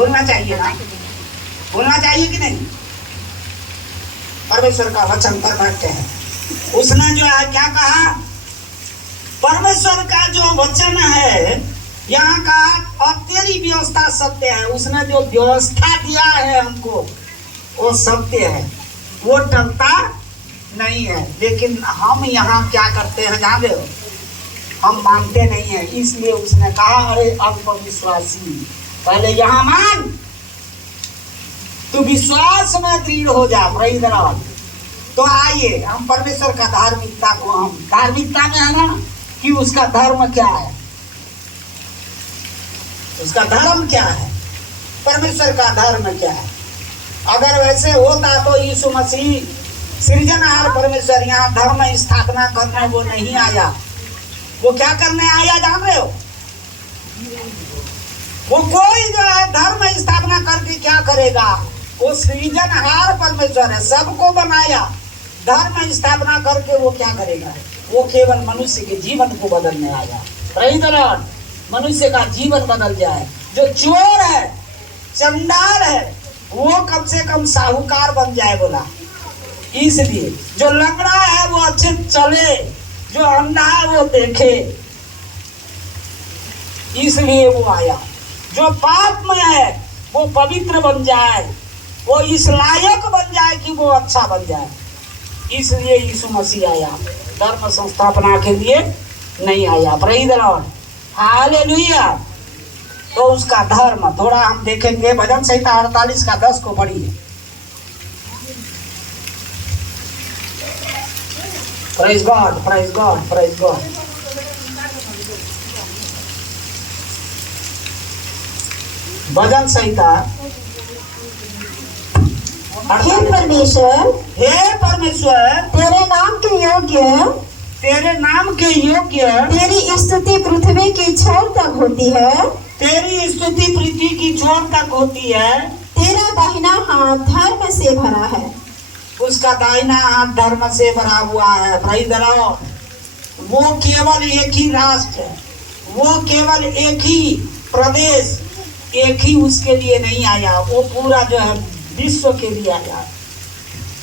बोलना चाहिए ना, बोलना चाहिए कि नहीं? परमेश्वर का वचन परफेक्ट है। उसने जो है क्या कहा, परमेश्वर का जो वचन है यहाँ कहा और तेरी व्यवस्था सत्य है। उसने जो व्यवस्था दिया है हमको वो सत्य है, वो टलता नहीं है। लेकिन हम यहाँ क्या करते हैं जाने हो, हम मानते नहीं है। इसलिए उसने कहा अरे अल्पविश्वासी, पहले यहाँ मान, तू विश्वास में दृढ़ हो जा। Praise the Lord. तो आइए हम परमेश्वर का धार्मिकता को, हम धार्मिकता में है ना कि उसका धर्म क्या है, उसका धर्म क्या है, परमेश्वर का धर्म क्या है। अगर वैसे होता तो यीशु मसीह सृजनहार परमेश्वर यहाँ धर्म स्थापना करने वो नहीं आया। वो क्या करने आया जान रहे हो? वो कोई जो है धर्म स्थापना करके क्या करेगा? वो सृजनहार परमेश्वर है, सबको बनाया। धर्म स्थापना करके वो क्या करेगा? वो केवल मनुष्य के जीवन को बदलने आया। Praise the Lord. मनुष्य का जीवन बदल जाए। जो चोर है, चंडाल है, वो कम से कम साहूकार बन जाए बोला। इसलिए जो लंगड़ा है वो अच्छे चले, जो अंधा है वो देखे, इसलिए वो आया। जो पाप में है वो पवित्र बन जाए, वो इस लायक बन जाए कि वो अच्छा बन जाए। इसलिए यीशु मसीह आया, धर्म संस्थापना के लिए नहीं आया। Praise the Lord. हालेलुया। तो उसका धर्म थोड़ा हम देखेंगे। भजन संहिता 48 का 10 को पढ़िए। Praise God, praise God, praise God. भजन संहिता। हे परमेश्वर, हे परमेश्वर, तेरे नाम के योग्य, तेरे नाम के योग्य, तेरी स्तुति पृथ्वी की छोर तक होती है, तेरी स्तुति पृथ्वी की छोर तक होती है। तेरा दाहिना हाथ धर्म से भरा है। उसका दाहिना हाथ धर्म से भरा हुआ है। Praise the Lord. वो केवल एक ही राष्ट्र, वो केवल एक ही प्रदेश, एक ही उसके लिए नहीं आया, वो पूरा जो है विश्व के लिए आया।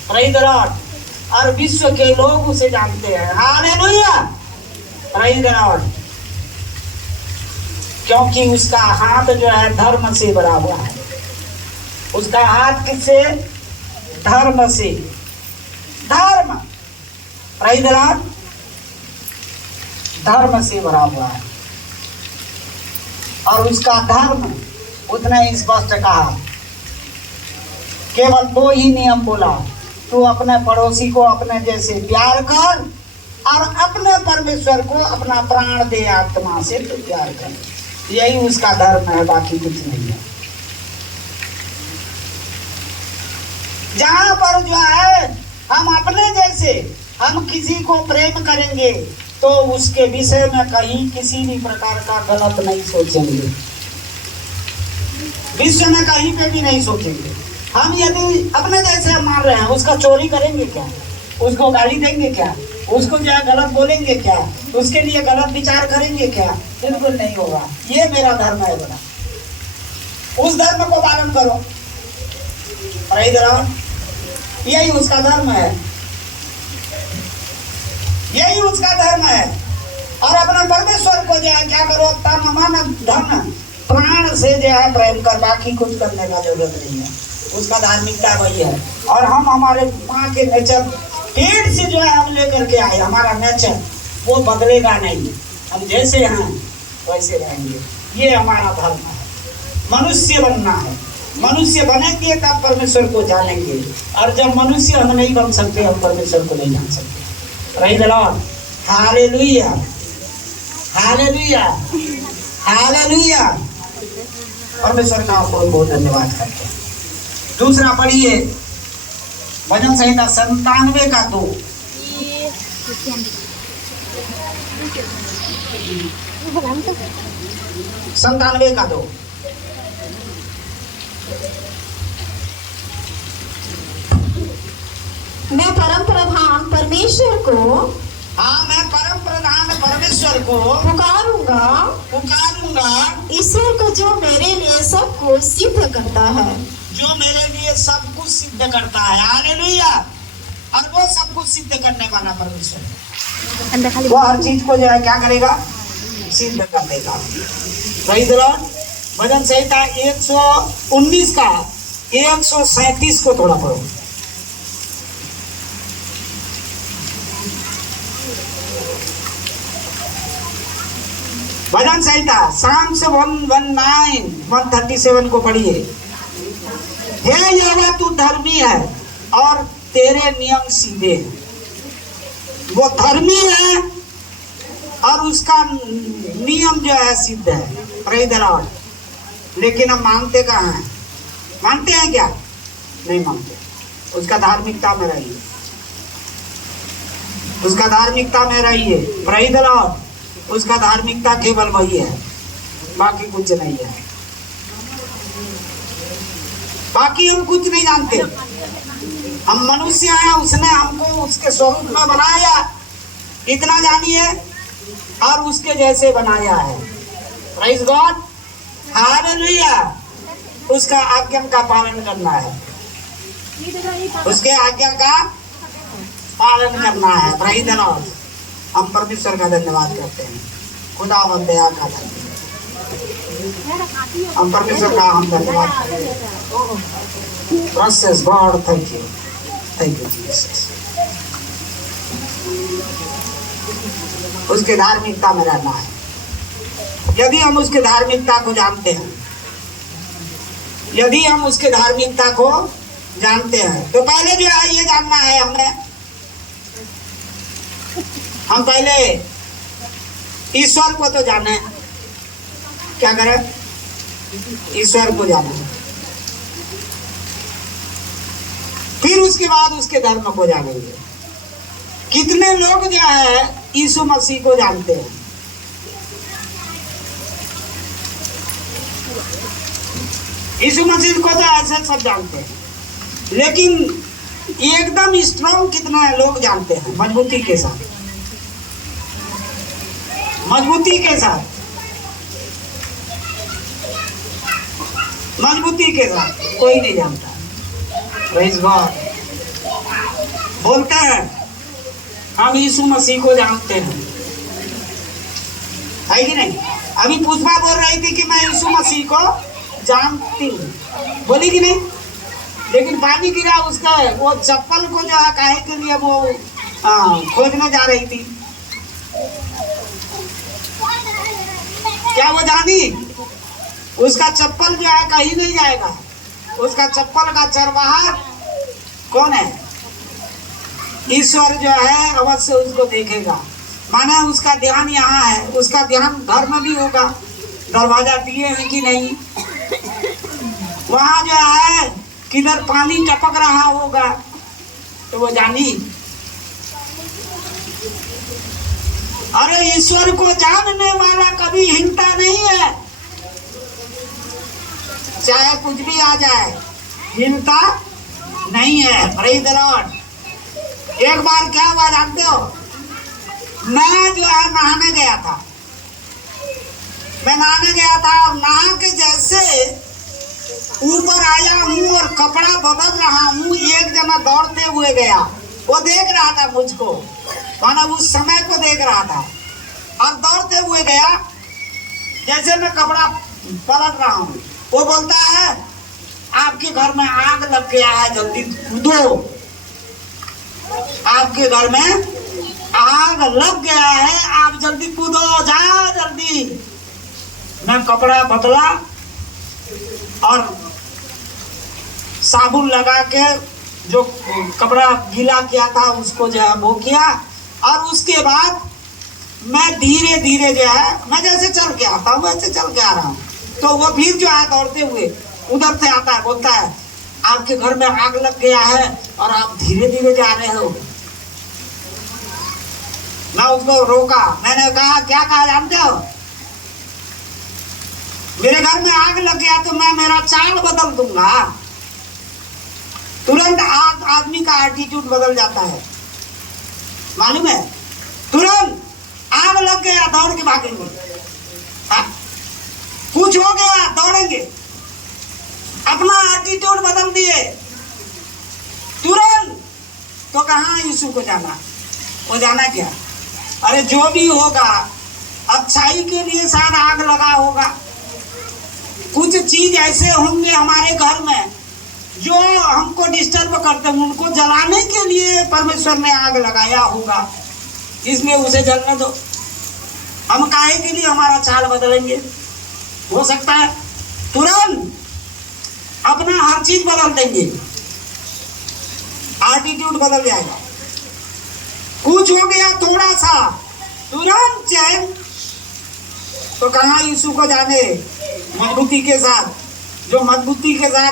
Praise the Lord. और विश्व के लोग उसे जानते हैं। हालेलुया। Praise the Lord. क्योंकि उसका हाथ जो है धर्म से भरा हुआ है। उसका हाथ किससे? धर्म से। धर्म, प्रेज़ द लॉर्ड, धर्म से भरा हुआ है। और उसका धर्म उतने स्पष्ट कहा, केवल 2 ही नियम बोला, तू अपने पड़ोसी को अपने जैसे प्यार कर और अपने परमेश्वर को अपना प्राण दे, आत्मा से तो प्यार कर। यही उसका धर्म है, बाकी कुछ नहीं है। जहां पर जो है हम अपने जैसे हम किसी को प्रेम करेंगे तो उसके विषय में कहीं किसी भी प्रकार का गलत नहीं सोचेंगे, विश्व में कहीं पे भी नहीं सोचेंगे। हम यदि अपने जैसे मान रहे हैं, उसका चोरी करेंगे क्या? उसको गाली देंगे क्या? उसको जो है गलत बोलेंगे क्या? उसके लिए गलत विचार करेंगे क्या? बिल्कुल नहीं होगा। ये मेरा धर्म है बोला। उस धर्म को पालन करो। Praise the Lord. यही उसका धर्म है, यही उसका धर्म है। और अपने परमेश्वर को जो है क्या करो, तन मन धन प्राण से जो है प्रेम कर, बाकी कुछ करने का जरूरत नहीं है। उसका धार्मिकता वही है। और हम हमारे माँ के नेचर पेट से जो है हम लेकर के आए, हमारा नेचर वो बदलेगा नहीं। हम जैसे हैं वैसे रहेंगे। ये हमारा धर्म है। मनुष्य बनना है, मनुष्य बनेंगे तब परमेश्वर को जानेंगे। और जब मनुष्य हम नहीं बन सकते, हम परमेश्वर को नहीं जान सकते। Praise the Lord. Hallelujah, hallelujah, hallelujah. परमेश्वर का बहुत बहुत धन्यवाद करते हैं। दूसरा पढ़िए, भजन संहिता 97 का 2। संतानवे का 2। मैं परम प्रधान परमेश्वर को, हाँ, मैं परम प्रधान परमेश्वर को पुकारूंगा, ईश्वर को जो मेरे लिए सब कुछ सिद्ध करता है, जो मेरे लिए सब कुछ सिद्ध करता है। हालेलुया। और वो सब कुछ सिद्ध करने वाला परमेश्वर, वो हर चीज को जो है क्या करेगा, सिद्ध कर देगा। Praise the Lord. भजन संहिता 119 का 137 को थोड़ा पढ़ो। भजन संहिता Psalms 119 137 को पढ़िए। हे यहोवा तू धर्मी है और तेरे नियम सीधे हैं। वो धर्मी है और उसका नियम जो है सिद्ध है। Praise the Lord. लेकिन हम मानते कहाँ हैं? मानते हैं क्या? नहीं मानते। उसका धार्मिकता में रहिए, उसका धार्मिकता में रहिए। Praise the Lord. उसका धार्मिकता केवल वही है, बाकी कुछ नहीं है। बाकी हम कुछ नहीं जानते। हम मनुष्य हैं, उसने हमको उसके स्वरूप में बनाया, इतना जानिए, और उसके जैसे बनाया है। Praise God. हालेलुया। उसका आज्ञा का पालन करना है, उसके आज्ञा का पालन करना है। Praise the Lord. हम परमेश्वर का धन्यवाद करते हैं। खुदा दया का धन्यवाद। हम परमेश्वर का हम धन्यवाद करते हैं। Precious God, thank you, thank you Jesus. उसके धार्मिकता में रहना है। यदि हम उसके धार्मिकता को जानते हैं, यदि हम उसके धार्मिकता को जानते हैं, तो पहले जो है ये जानना है हमें, हम पहले ईश्वर को तो जाने। क्या करें? ईश्वर को जाने, फिर उसके बाद उसके धर्म को जानेंगे। कितने लोग जो है यीशु मसीह को जानते हैं? यीशु मसीह को तो ऐसे सब जानते हैं, लेकिन एकदम स्ट्रॉन्ग कितना लोग जानते हैं? मजबूती के साथ, मजबूती के साथ, मजबूती के साथ कोई नहीं जानता। Praise God. बोलते हैं हम यीशु मसीह को जानते हैं, है कि नहीं? अभी पुष्पा बोल रही थी कि मैं यीशु मसीह को जानती हूँ, बोली कि नहीं? लेकिन पानी गिरा उसका, वो चप्पल को जो है काहे के लिए वो खोजने जा रही थी। क्या वो जानी? उसका चप्पल जो है कहीं नहीं जाएगा। उसका चप्पल का चरवाहा कौन है? ईश्वर जो है अवश्य उसको देखेगा। माने उसका ध्यान यहाँ है, उसका ध्यान घर में भी होगा। दरवाजा दिए हैं कि नहीं, वहाँ जो है किधर पानी टपक रहा होगा, तो वो जानी। अरे ईश्वर को जानने वाला कभी हिलता नहीं है, चाहे कुछ भी आ जाए, हिलता नहीं है। Praise the Lord. एक बार क्या हुआ जानते हो? मैं जो है नहाने गया था, मैं नहाने गया था और नहा के जैसे ऊपर आया हूँ और कपड़ा बदल रहा हूँ, एक जना दौड़ते हुए गया। वो देख रहा था मुझको, माना उस समय को देख रहा था, और दौड़ते हुए गया जैसे मैं कपड़ा पलट रहा हूँ। वो बोलता है आपके घर में आग लग गया है, जल्दी कूदो। आपके घर में आग लग गया है, आप जल्दी कूदो, जाओ जल्दी। मैं कपड़ा बदला और साबुन लगा के जो कपड़ा गीला किया था उसको जो है वो किया, और उसके बाद मैं धीरे धीरे जो है, मैं जैसे चल के आता हूँ वैसे चल के आ रहा हूँ, तो वो फिर जो है दौड़ते हुए उधर से आता है, बोलता है आपके घर में आग लग गया है और आप धीरे धीरे जा रहे हो। मैं उसको रोका, मैंने कहा क्या कहा जानते हो? मेरे घर में आग लग गया तो मैं मेरा चाल बदल दूंगा। तुरंत आदमी का एटीट्यूड बदल जाता है, मालूम है? तुरंत आग लग गया दौड़ के भागेंगे, हाँ? कुछ हो गया दौड़ेंगे, अपना एटीट्यूड बदल दिए तुरंत। तो कहाँ यीशु को जाना, वो जाना क्या? अरे जो भी होगा अच्छाई के लिए शायद आग लगा होगा। कुछ चीज ऐसे होंगे हमारे घर में जो हमको डिस्टर्ब करते हैं, उनको जलाने के लिए परमेश्वर ने आग लगाया होगा, इसलिए उसे जलने दो। हम काहे के लिए हमारा चाल बदलेंगे? हो सकता है तुरंत अपना हर चीज बदल देंगे, एटीट्यूड बदल जाएगा। कुछ हो गया थोड़ा सा तुरंत चैन, तो कहाँ यीशु को जाने मजबूती के साथ। जो मजबूती के साथ